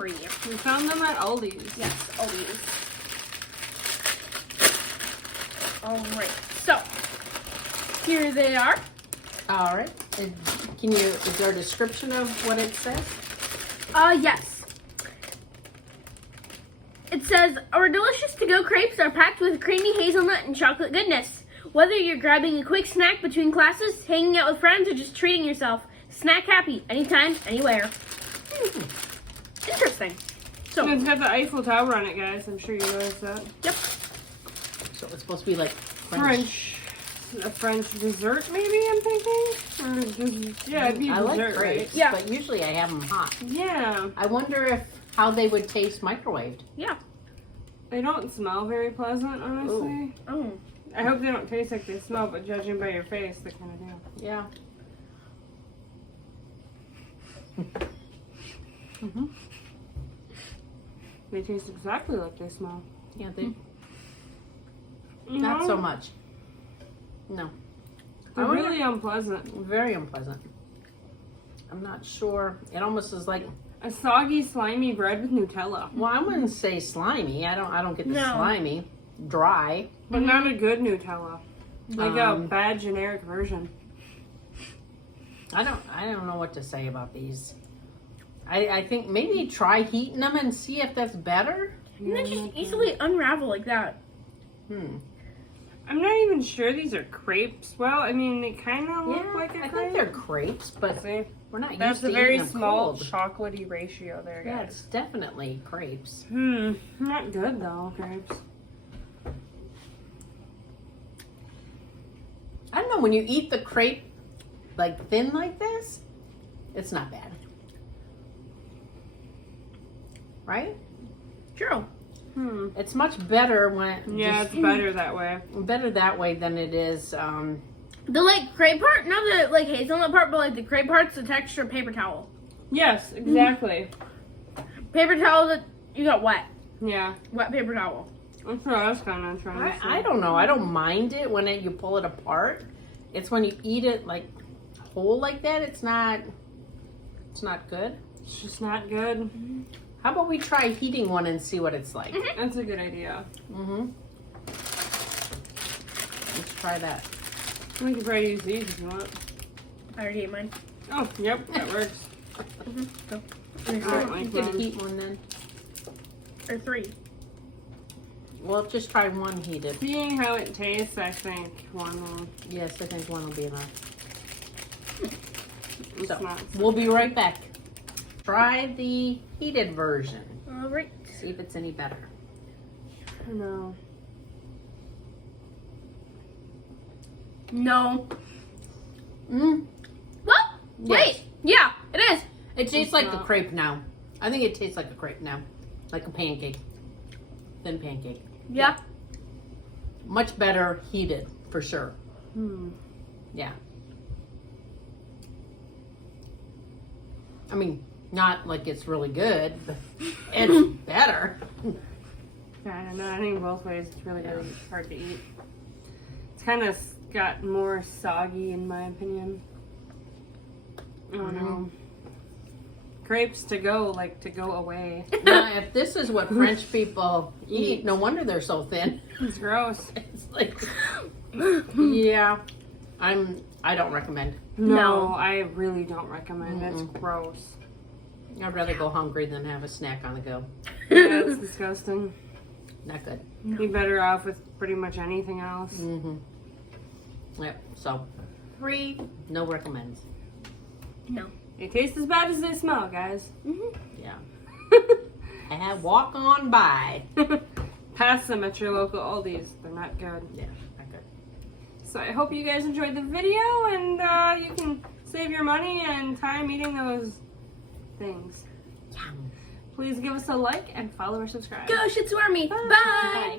bakery. We found them at Aldi's. Yes, Aldi's. Alright, so here they are. All right. Is there a description of what it says? Yes. It says, our delicious to-go crepes are packed with creamy hazelnut and chocolate goodness. Whether you're grabbing a quick snack between classes, hanging out with friends, or just treating yourself, snack happy, anytime, anywhere. Interesting. So It's got the Eiffel Tower on it, guys. I'm sure you noticed that. Yep. So it's supposed to be like French. A French dessert, maybe, I'm thinking? Or yeah, it'd be I dessert, like right? crepes, Yeah. but usually I have them hot. Yeah. I wonder how they would taste microwaved. Yeah. They don't smell very pleasant, honestly. Oh. I hope they don't taste like they smell, but judging by your face, they kind of do. Yeah. They taste exactly like they smell. Yeah, they You not know? so much. No. They're I wonder- really unpleasant. Very unpleasant. I'm not sure. It almost is like, A soggy, slimy bread with Nutella. well, I wouldn't say slimy. I don't get the No. slimy. Dry. But not a good Nutella. Like a Um, bad generic version. I don't know what to say about these. I think maybe try heating them and see if that's better. And they just easily unravel like that. I'm not even sure these are crepes. Well, I mean, they kind of look like a I crepe. think they're crepes, but See? we're not That's used to a very eating them small cold. chocolatey ratio there, Yeah, guys. it's definitely crepes. Not good though, crepes. I don't know, when you eat the crepe like thin like this, it's not bad. Right? True. It's much better when Yeah, just it's better that way. better that way than it is The like crepe part, not the like hazelnut part, but like the crepe part's the texture of paper towel. Yes, exactly. Paper towel that you got wet. Yeah, Wet paper towel. that's what I was kind of trying to say. I don't know. I don't mind it when you pull it apart. It's when you eat it like whole like that, it's not good. It's just not good. How about we try heating one and see what it's like? That's a good idea. Let's try that. We could probably use these if you want. I already ate mine. Oh, yep, that works. Go. I don't like You could mine. heat one then. Or 3. Well, just try one heated. Seeing how it tastes, I think one will. Yes, I think one will be enough. It's So, not. we'll be right back. Try the heated version. Alright. See if it's any better. No. No. Mm. Well, wait. Yeah, it is. It tastes like a not. crepe now. I think it tastes like a crepe now. Like a pancake. Thin pancake. Yeah. Much better heated, for sure. Yeah. I mean, not like it's really good, but it's better. I don't know. I think both ways it's really, really hard to eat. It's kind of got more soggy, in my opinion. I don't know. Crepes to go, like to go away. Now, if this is what French people eat, no wonder they're so thin. It's gross. It's like, yeah, I don't recommend. No, I really don't recommend. It's gross. I'd rather go hungry than have a snack on the go. Yeah, it's disgusting. Not good. Be better off with pretty much anything else. Yep. So 3, no recommends. No. They taste as bad as they smell, guys. Yeah. And walk on by. Pass them at your local Aldi's. They're not good. Yeah, not good. So I hope you guys enjoyed the video, and you can save your money and time eating those things. Yum. Please give us a like and follow or subscribe. Go, Shitsuarmy. Bye. Bye.